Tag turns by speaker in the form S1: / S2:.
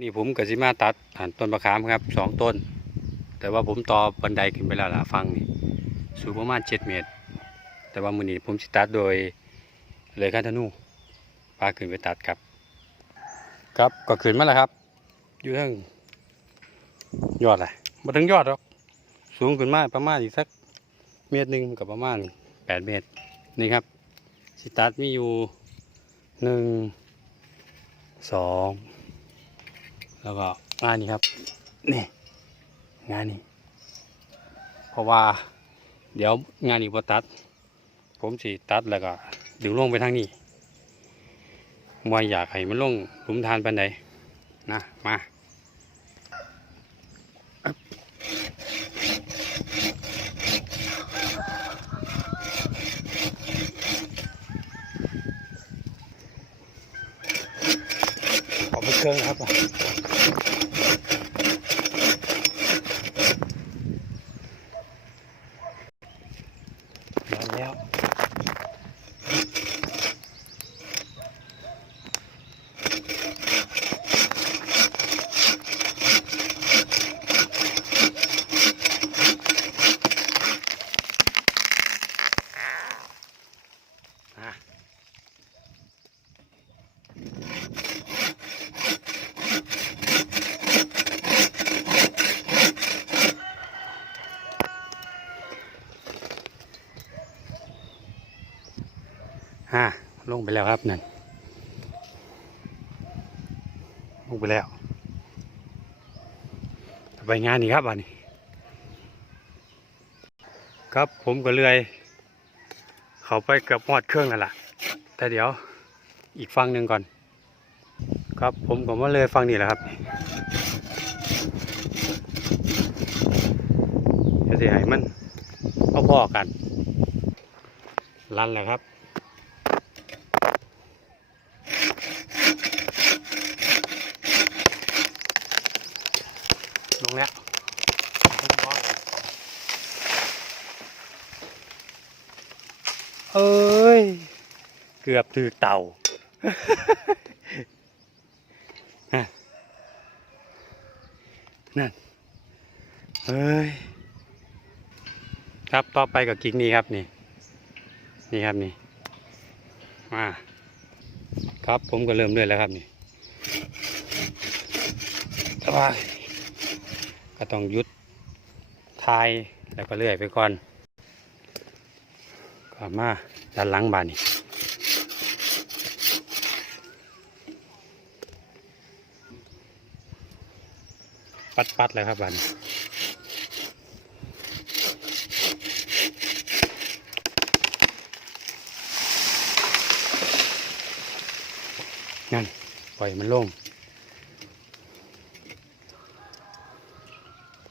S1: นี่ผมกับสิมาตัดต้นมะขามครับสองต้น แต่ว่าผมต่อบันไดขึ้นไปแล้วล่ะฟังนี่สูงประมาณเจ็ดเมตร แต่ว่ามือนี้ผมสิตัดโดยเลยคันธนูพาขึ้นไปตัดครับ ครับก็ขึ้นมาแล้วครับ อยู่ทั้งยอดเลยมาถึงยอดหรอกสูงขึ้นมาประมาณอีกสักเมตรหนึ่งกับประมาณแปดเมตรนี่ครับสิตัดมีอยู่หนึ่งสอง แล้วก็งานนี้ครับนี่งานนี้เพราะว่าเดี๋ยวงานนี้พอตัด ผมสิตัดแล้วก็ดึงลงไปทางนี้ว่าอยากให้มันลงหลุมทานปันใดนะมาอึ๊บขอไปเครื่องนครับ Thank you. อะลงไปแล้วครับนั่นลงไปแล้วไปงานนี้ครับอันนี้ ครับผมก็เลย เขาไปเกือบหมดเครื่องแล้วล่ะ แต่เดี๋ยวอีกฟังหนึ่งก่อน ครับผมก็มาเลยฟังนี่แหละครับจะสิให้มันพอๆกันลันแหละครับ ลงแล้วเอ้ย เกือบถือเต่านั่นนั่นเอ้ย ครับต่อไปกับกิ๊กนี่ครับนี่ นี่ครับนี่ มาครับผมก็เริ่มเรื่อยแล้วครับนี่แต่ว่า ก็ต้องยุดทายแล้วก็เลื่อยไปก่อนก็มาด้านหลังบ้านนี่ปัดปัดๆเลยครับบ้านนั่นปล่อยมันโล่ง